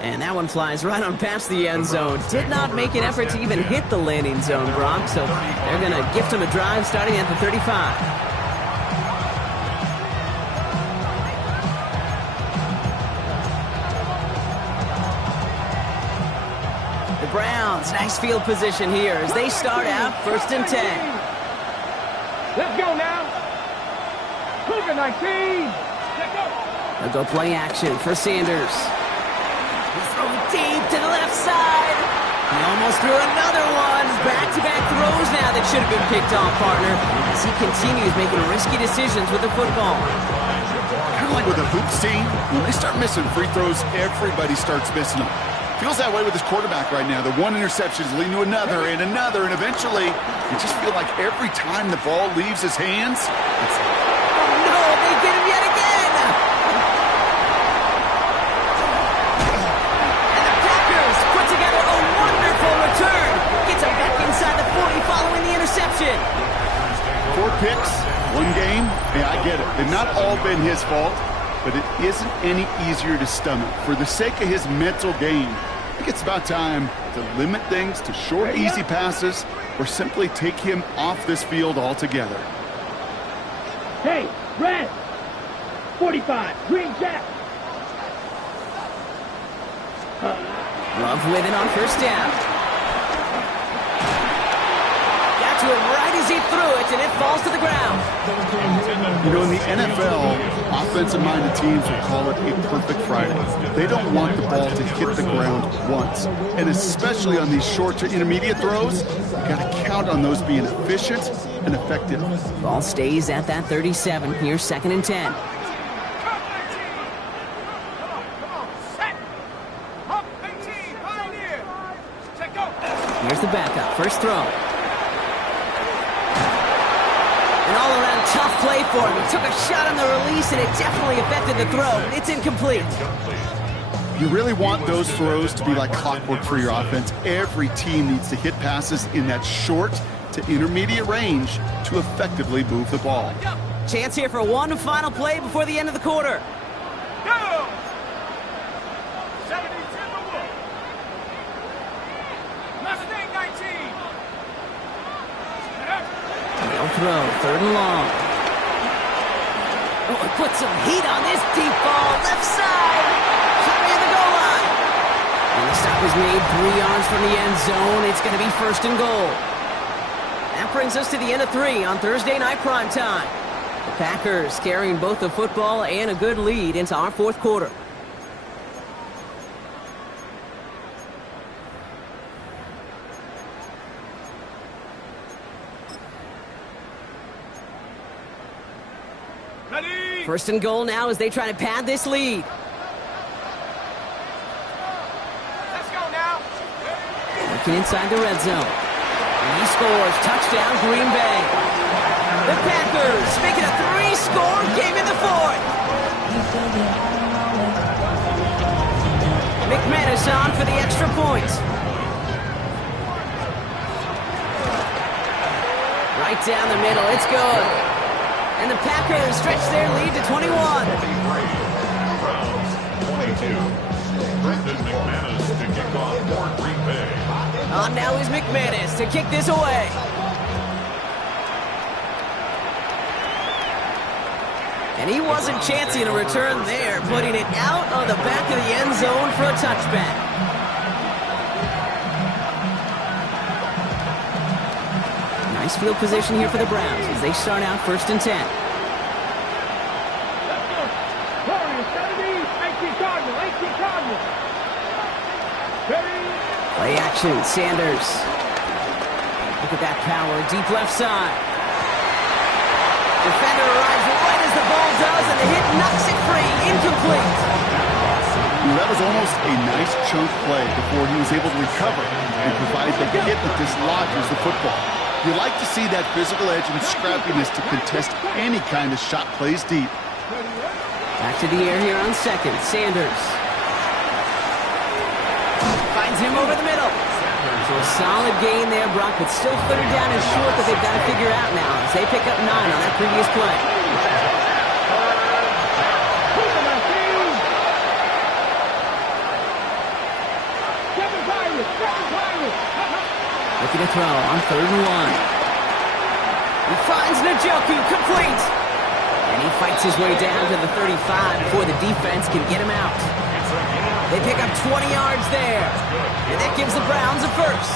And that one flies right on past the end zone. Did not make an effort to even hit the landing zone, Brock. So they're going to gift him a drive starting at the 35. The Browns, nice field position here as they start out 1st and 10. Let's go now. Cougar 19. They'll go play action for Sanders. He throws deep to the left side. He almost threw another one. Back-to-back throws now that should have been picked off, partner, as he continues making risky decisions with the football. Kind of like with a hoops team, when they start missing free throws, everybody starts missing them. Feels that way with his quarterback right now. The one interception is leading to another, and eventually, you just feel like every time the ball leaves his hands, it's no, they get him yet again! And the Packers put together a wonderful return. Gets him back inside the 40 following the interception. 4 picks, 1 game. Yeah, I get it. They've not all been his fault, but it isn't any easier to stomach. For the sake of his mental game, I think it's about time to limit things to short, easy passes or simply take him off this field altogether. Hey, red. 45, green jack. Love with it on 1st down. Got to it right as he threw it, and it falls to the ground. You know, in the NFL, offensive-minded teams will call it a perfect Friday. They don't want the ball to hit the ground once. And especially on these short to intermediate throws, you got to count on those being efficient and effective. Ball stays at that 37. Here's 2nd and 10. Here's the backup. First throw. An all-around tough play for him. He took a shot on the release, and it definitely affected the throw, but it's incomplete. You really want those throws to be like clockwork for your offense. Every team needs to hit passes in that short to intermediate range to effectively move the ball. Chance here for one final play before the end of the quarter. Go! No throw, 3rd and long. Oh, it puts some heat on this deep ball, left side. Shy of the goal line. And the stop is made 3 yards from the end zone. It's going to be 1st and goal. That brings us to the end of 3 on Thursday night prime time. The Packers carrying both the football and a good lead into our 4th quarter. Ready? 1st and goal now as they try to pad this lead. Let's go now. Looking inside the red zone. And he scores. Touchdown, Green Bay. The Packers make it a 3-score game in the 4th. McManus on for the extra point. Right down the middle. It's good. And the Packers stretch their lead to 21. Browns 22. Brendan McManus to kick off for Green Bay. On now is McManus to kick this away. And he wasn't chancing a return there, putting it out on the back of the end zone for a touchback. Nice field position here for the Browns as they start out 1st and 10. Let's go. Warriors, 70, 18 Cardinal, 18 Cardinal. Ready? Play action, Sanders. Look at that power, deep left side. Defender arrives right as the ball does, and the hit knocks it free, incomplete. That was almost a nice chunk play before he was able to recover and provide the hit that dislodges the football. You like to see that physical edge and scrappiness to contest any kind of shot plays deep. Back to the air here on 2nd. Sanders finds him over the middle. Sanders So a solid gain there, Brock, but still third down and short that they've got to figure out now as they pick up 9 on that previous play. Looking to throw on 3rd and 1. He finds Njoku, complete. And he fights his way down to the 35 before the defense can get him out. They pick up 20 yards there. And that gives the Browns a first.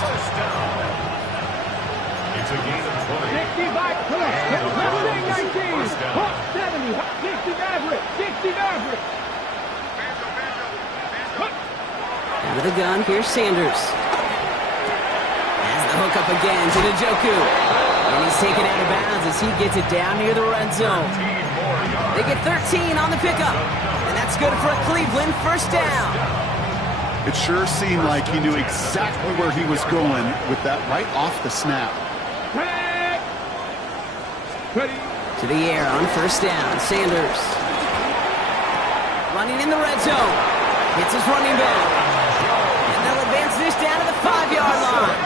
It's a gain of 20. 65, come on. 19, 70, 60 average, 60 average. Out of the gun, here's Sanders. Has the hook up again to Njoku. And he's taken out of bounds as he gets it down near the red zone. They get 13 on the pickup. And that's good for a Cleveland first down. It sure seemed like he knew exactly where he was going with that right off the snap. Ready. To the air on first down, Sanders. Running in the red zone. Hits his running back. And they'll advance this down to the 5-yard line.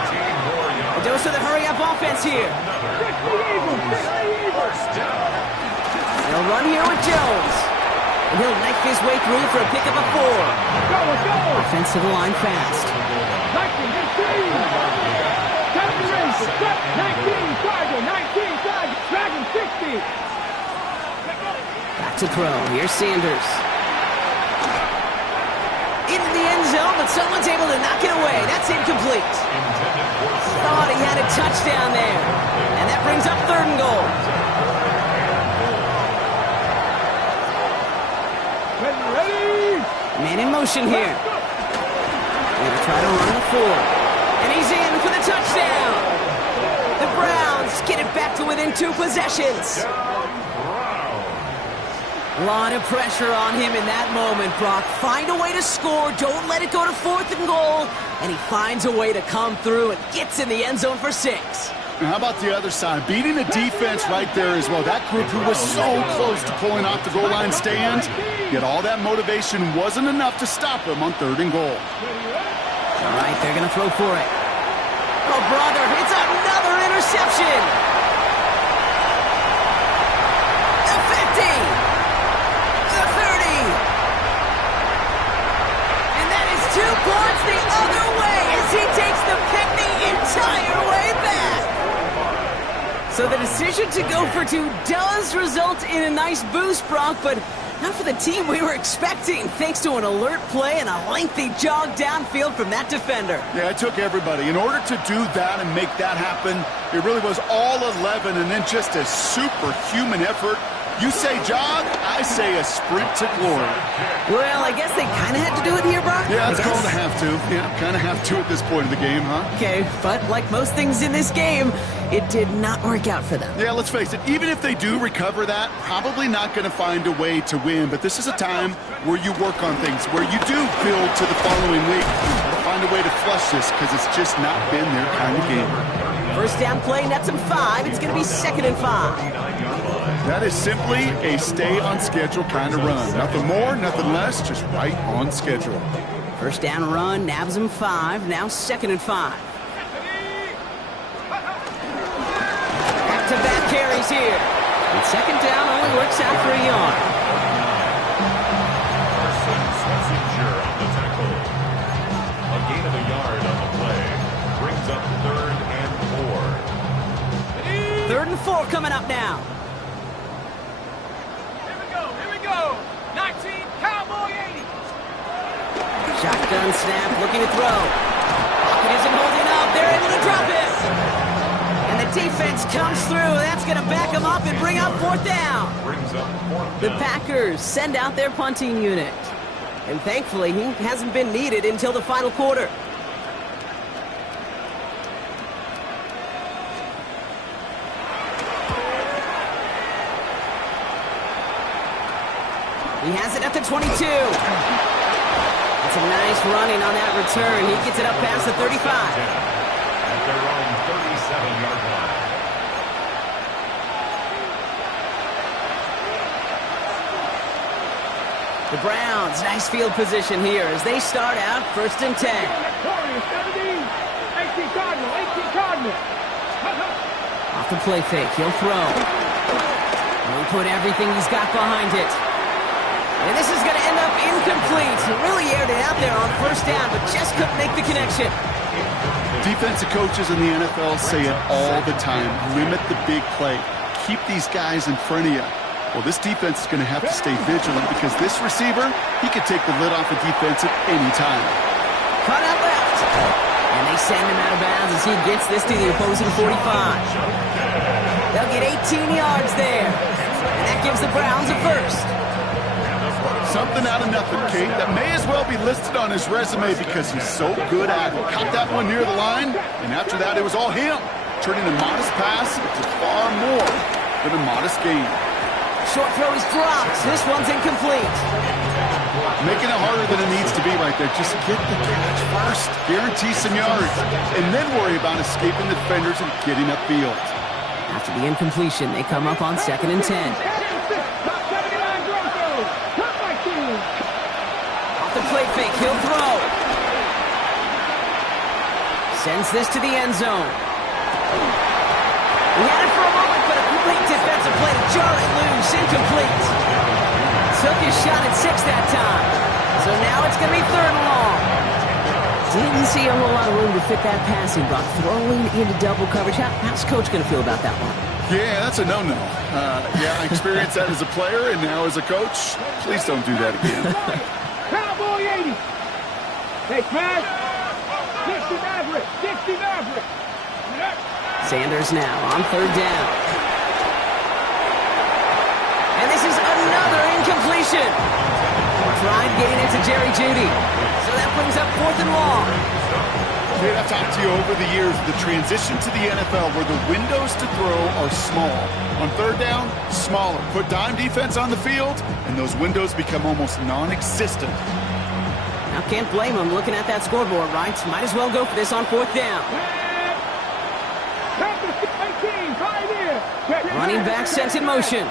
A dose of the hurry-up offense here. They'll run here with Jones. And he'll knife his way through for a pickup of 4. Offensive line fast. 19, Back to throw. Here's Sanders. Into the end zone, but someone's able to knock it away. That's incomplete. Thought he had a touchdown there. And that brings up 3rd and goal. Ready. Man in motion here. Gonna try to run the 4. And he's in for the touchdown. The Browns get it back to within 2 possessions. A lot of pressure on him in that moment, Brock. Find a way to score. Don't let it go to 4th and goal. And he finds a way to come through and gets in the end zone for 6. And how about the other side? Beating the defense right there as well. That group who was so close to pulling off the goal line stand, yet all that motivation wasn't enough to stop him on 3rd and goal. All right, they're going to throw for it. Oh, brother, it's another interception. The 50. The 30. And that is 2 points the other way as he takes the pick the entire way back. So the decision to go for 2 does result in a nice boost, Brock, but not for the team we were expecting, thanks to an alert play and a lengthy jog downfield from that defender. Yeah, it took everybody. In order to do that and make that happen, it really was all 11 and then just a superhuman effort. You say jog, I say a sprint to glory. Well, I guess they kind of had to do it here, Brock. Yeah, it's called a have to. Yeah, kind of have to at this point of the game, huh? Okay, but like most things in this game, it did not work out for them. Yeah, let's face it, even if they do recover that, probably not going to find a way to win. But this is a time where you work on things, where you do build to the following week. To find a way to flush this because it's just not been their kind of game. First down play, nets them 5. It's going to be 2nd and 5. That is simply a stay on schedule kind of run. Nothing more, nothing less, just right on schedule. First down run, nabs them 5. Now 2nd and 5. Back-to-back carries here. And 2nd down only works out for a yard. Carson Switzinger on the tackle. A gain of a yard on the play. Brings up 3rd and 4. 3rd and 4 coming up now. Here we go. 19, Cowboy 80. Shotgun snap, looking to throw. Pocket isn't holding up. They're able to drop it. And the defense comes through. That's going to back them up and bring up 4th down. Brings up 4th The down. Packers send out their punting unit. And thankfully, he hasn't been needed until the final quarter. He has it at the 22. It's a nice running on that return. He gets it up past the 35. At their own 37-yard line. The Browns, nice field position here as they start out 1st and 10. 17, 18, 18 Cardinal, 18 Cardinal. Off the play fake, he'll throw. He'll put everything he's got behind it. And this is going to end up incomplete. He really aired it out there on first down, but just couldn't make the connection. Defensive coaches in the NFL say it all the time. Limit the big play. Keep these guys in front of you. Well, this defense is going to have to stay vigilant because this receiver, he could take the lid off a defense at any time. Cut out left. And they send him out of bounds as he gets this to the opposing 45. They'll get 18 yards there. And that gives the Browns a first. Something out of nothing, Kate, that may as well be listed on his resume because he's so good at it. Caught that one near the line, and after that, it was all him, turning a modest pass into far more than a modest gain. Short throw is dropped. This one's incomplete. Making it harder than it needs to be right there. Just get the catch first. Guarantee some yards, and then worry about escaping the defenders and getting upfield. After the incompletion, they come up on 2nd and 10. Off the play fake, he'll throw. Sends this to the end zone. He had it for a moment, but a great defensive play to jar it loose, incomplete. Took his shot at 6 that time. So now it's going to be 3rd and long. Didn't see a whole lot of room to fit that passing block. Throwing into double coverage. How's Coach going to feel about that one? Yeah, that's a no-no. I experienced that as a player and now as a coach. Please don't do that again. Cowboy 80. Hey, Smash. 60 Maverick. 60 Maverick. Sanders now on 3rd down. And this is another incompletion. Tried getting it to Jerry Jeudy. So that brings up 4th and long. Kate, I've talked to you over the years, the transition to the NFL where the windows to throw are small. On 3rd down, smaller. Put dime defense on the field, and those windows become almost non-existent. Now can't blame him looking at that scoreboard, right? Might as well go for this on 4th down. Running back sent in motion.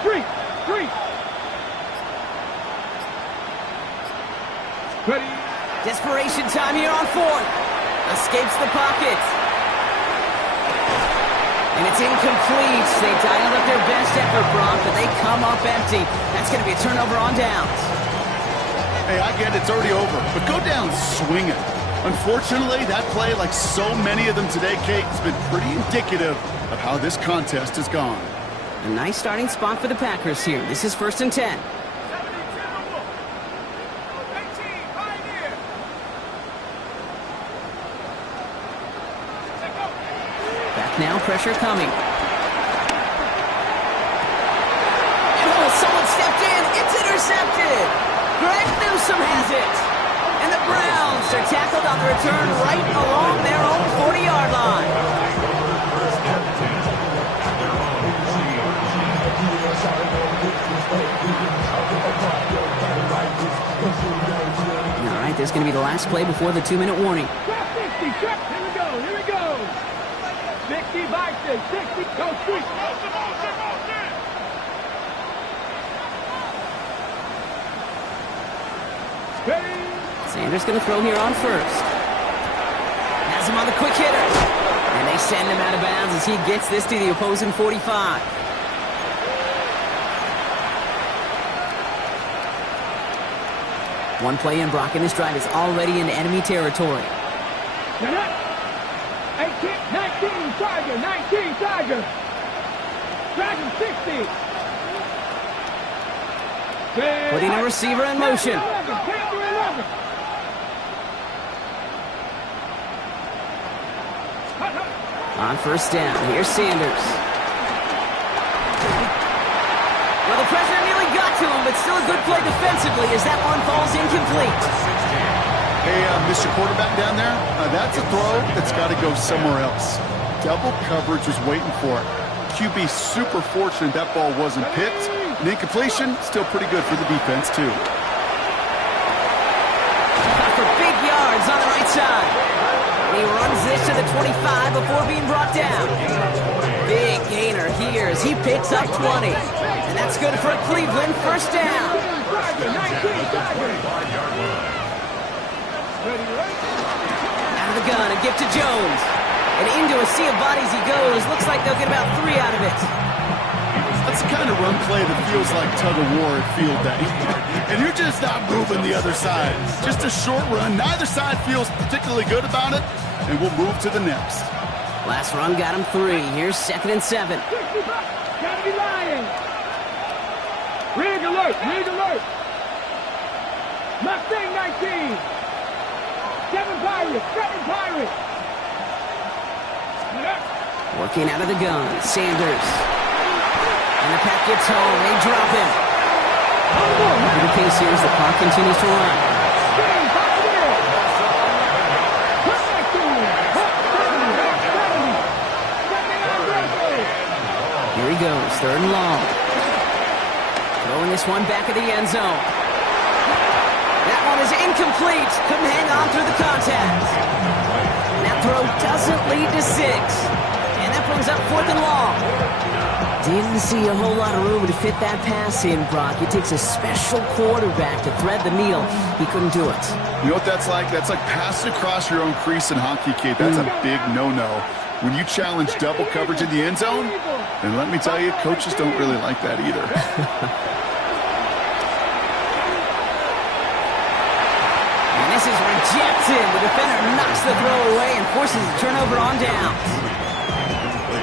Street. Ready. Desperation time here on 4th. Escapes the pocket. And it's incomplete. They dialed up their best effort, Brock, but they come up empty. That's going to be a turnover on downs. Hey, I get it, it's already over, but go down swinging. Unfortunately, that play, like so many of them today, Kate, has been pretty indicative of how this contest has gone. A nice starting spot for the Packers here. This is 1st and 10. Back now, pressure coming. Oh, someone stepped in. It's intercepted. Greg Newsome has it. And the Browns are tackled on the return right along their own 40-yard line. All right, there's going to be the last play before the 2-minute warning. Check 60, check. Here we go. 60 by 60, go street. Sanders going to throw here on 1st. Has him on the quick hitter. And they send him out of bounds as he gets this to the opposing 45. One play in, Brock, and this drive is already in enemy territory. 18, 19, Tiger, 19, Tiger. Dragon 60. Putting a receiver in motion. On 1st down, here's Sanders. Well, the pressure nearly got to him, but still a good play defensively as that one falls incomplete. Hey, Mr. Quarterback down there, that's a throw that's got to go somewhere else. Double coverage was waiting for it. QB super fortunate that ball wasn't picked. And incompletion, still pretty good for the defense, too. For big yards on the right side. He runs this to the 25 before being brought down. Big gainer here as he picks up 20. And that's good for Cleveland. 1st down. gun and give to Jones. And into a sea of bodies he goes. Looks like they'll get about 3 out of it. That's the kind of run play that feels like tug-of-war at field day. And you're just not moving the other side. Just a short run. Neither side feels particularly good about it. And we'll move to the next. Last run got him 3. Here's 2nd and 7. Gotta be lying. Rig alert, rig alert. Mustang 19. 7 Pirates. Working out of the gun, Sanders. And the pack gets home. They drop him. Over the pace here as the clock continues to run. Here he goes, 3rd and long. Throwing this one back of the end zone. That one is incomplete. Couldn't hang on through the contact. And that throw doesn't lead to 6. And that brings up 4th and long. Didn't see a whole lot of room to fit that pass in, Brock. It takes a special quarterback to thread the needle. He couldn't do it. You know what that's like? That's like passing across your own crease in hockey, Kate. That's a big no-no. When you challenge double coverage in the end zone, and let me tell you, coaches don't really like that either. And this is rejected. The defender knocks the throw away and forces a turnover on downs.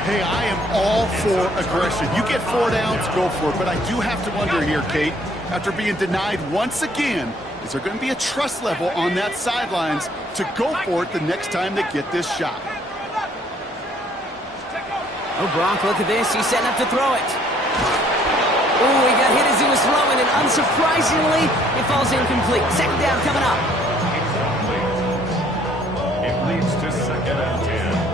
Hey, I am all for aggression. You get 4 downs, go for it. But I do have to wonder here, Kate, after being denied once again, is there going to be a trust level on that sidelines to go for it the next time they get this shot? Oh, Brock, look at this. He's setting up to throw it. Oh, he got hit as he was throwing, and unsurprisingly, it falls incomplete. 2nd down coming up. It leads to 2nd and 10.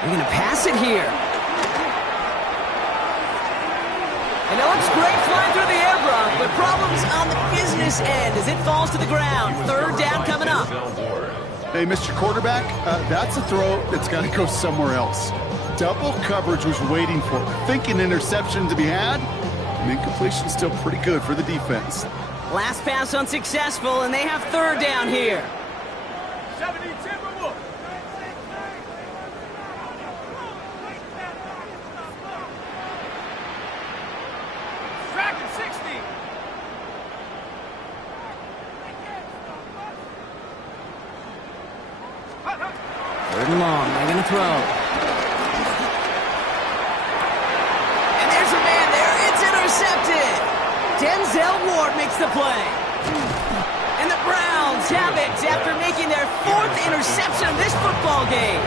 They're going to pass it here. And it looks great flying through the air, Brock, but problems on the business end as it falls to the ground. 3rd down coming up. Hey, Mr. Quarterback, that's a throw that's got to go somewhere else. Double coverage was waiting for it. Thinking interception to be had, and incompletion still pretty good for the defense. Last pass unsuccessful, and they have 3rd down here. 70 Timberwolves. Tracking 60. Third and long. They're going to throw. And there's a man there. It's intercepted. Denzel Ward makes the play. And the Browns have it after making their 4th interception of this football game.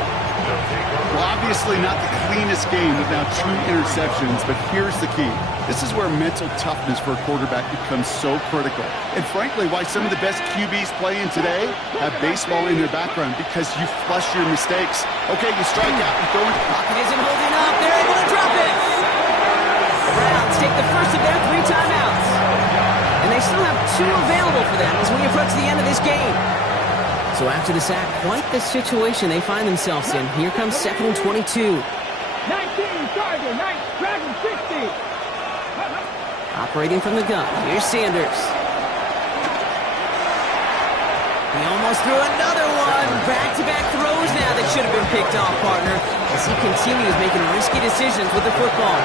Well, obviously not the cleanest game with now 2 interceptions, but here's the key. This is where mental toughness for a quarterback becomes so critical. And frankly, why some of the best QBs playing today have baseball in their background, because you flush your mistakes. Okay, you strike out and throw it. Pocket isn't holding up. They're able to drop it. The Browns take the first of their 3 timeouts. And they still have 2 available for them as we approach the end of this game. So after the sack, quite the situation they find themselves in. Here comes 2nd and 22. 19 Charger, Dragon 60. Operating from the gun. Here's Sanders. He almost threw another one. Back-to-back throws now that should have been picked off, partner, as he continues making risky decisions with the football.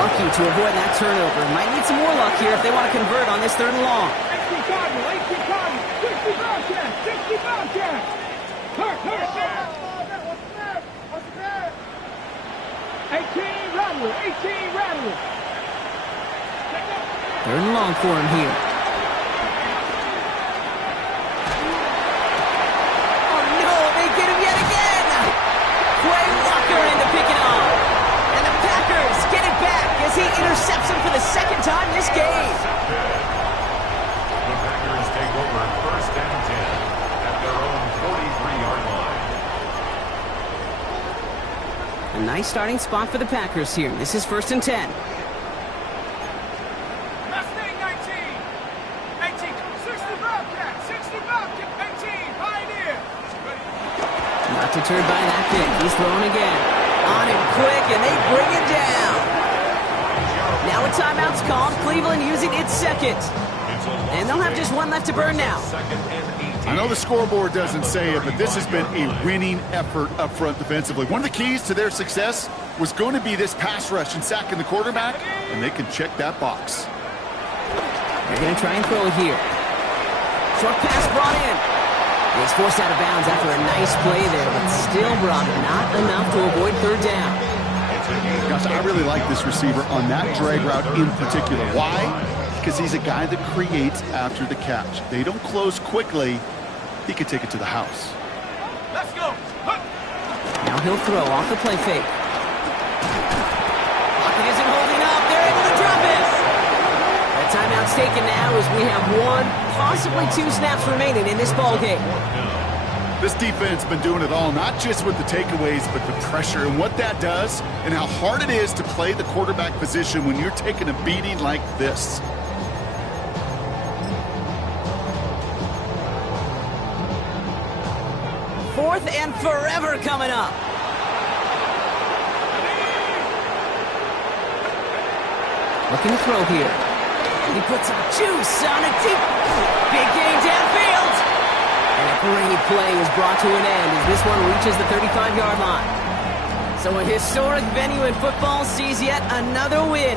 Lucky to avoid that turnover. Might need some more luck here if they want to convert on this 3rd and long. 60 Cardinal, 60 Bobcats, 60 Bobcats. Hurt. 18 Rattler. 3rd and long for him here. Oh no, they get him yet again. Quay Walker in to pick it off. And the Packers get it back as he intercepts him for the 2nd time this game. The Packers take over 1st and 10 at their own 43-yard line. A nice starting spot for the Packers here. This is 1st and 10. Mustang 19. 60 Bobcat, 18. Not deterred by that pick. He's throwing again. On him quick, and they bring it down. Now a timeout's called. Cleveland using its second. And they'll have just one left to burn now. I know the scoreboard doesn't say it, but this has been a winning effort up front defensively. One of the keys to their success was going to be this pass rush and sacking the quarterback, and they can check that box. They're going to try and throw it here. Short pass brought in. He's forced out of bounds after a nice play there, but still brought not enough to avoid third down. Gosh, I really like this receiver on that drag route in particular. Why? Because he's a guy that creates after the catch. They don't close quickly. He could take it to the house. Let's go. Now he'll throw off the play fake. Pocket isn't holding up. They're able to drop it. That timeout's taken now as we have one, possibly two snaps remaining in this ball game. This defense has been doing it all, not just with the takeaways, but the pressure and what that does and how hard it is to play the quarterback position when you're taking a beating like this. Fourth and forever coming up. Looking to throw here. He puts some juice on it deep. Big gain downfield. And a great play is brought to an end as this one reaches the 35-yard line. So a historic venue in football sees yet another win.